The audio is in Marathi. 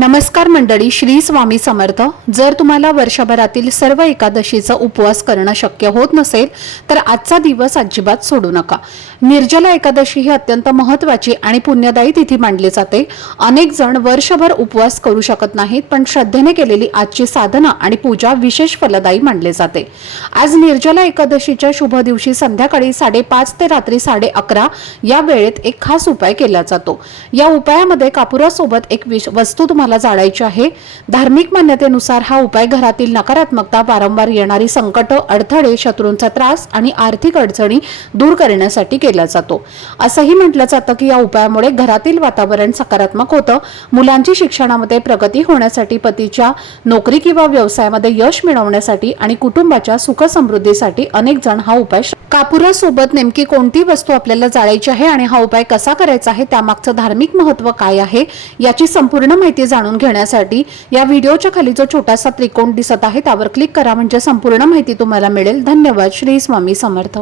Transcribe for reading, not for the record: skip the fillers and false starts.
नमस्कार मंडळी, श्री स्वामी समर्थ। जर तुम्हाला वर्षभरातील सर्व एकादशीचा उपवास करणं शक्य होत नसेल तर आजचा दिवस अजिबात सोडू नका। निर्जला एकादशी ही अत्यंत महत्त्वाची आणि पुण्यदायी तिथी मानली जाते। अनेक जण वर्षभर उपवास करू शकत नाहीत, पण श्रद्धेने केलेली आजची साधना आणि पूजा विशेष फलदायी मानले जाते। आज निर्जला एकादशीच्या शुभ दिवशी संध्याकाळी 5:30 ते रात्री 11:30 या वेळेत एक खास उपाय केला जातो। या उपायामध्ये कापुरासोबत एक वस्तू तुम्हाला जाळायची आहे। धार्मिक मान्यतेनुसार हा उपाय घरातील नकारात्मकता, वारंवार येणारी संकट, अडथळे, शत्रूंचा त्रास आणि आर्थिक अडचणी दूर करण्यासाठी केला जातो। असंही म्हटलं जातं की या उपायामुळे घरातील वातावरण सकारात्मक होतं। मुलांची शिक्षणामध्ये प्रगती होण्यासाठी, पतीच्या नोकरी किंवा व्यवसायामध्ये यश मिळवण्यासाठी आणि कुटुंबाच्या सुख समृद्धीसाठी अनेक जण हा उपाय कापुरासोबत नेमकी कोणती वस्तू आपल्याला जाळायची आहे आणि हा उपाय कसा करायचा आहे, त्यामागचं धार्मिक महत्त्व काय आहे याची संपूर्ण माहिती जाणून घेण्यासाठी या व्हिडिओच्या खाली जो छोटासा त्रिकोण दिसत आहे त्यावर क्लिक करा, म्हणजे संपूर्ण माहिती तुम्हाला मिळेल। धन्यवाद। श्री स्वामी समर्थ।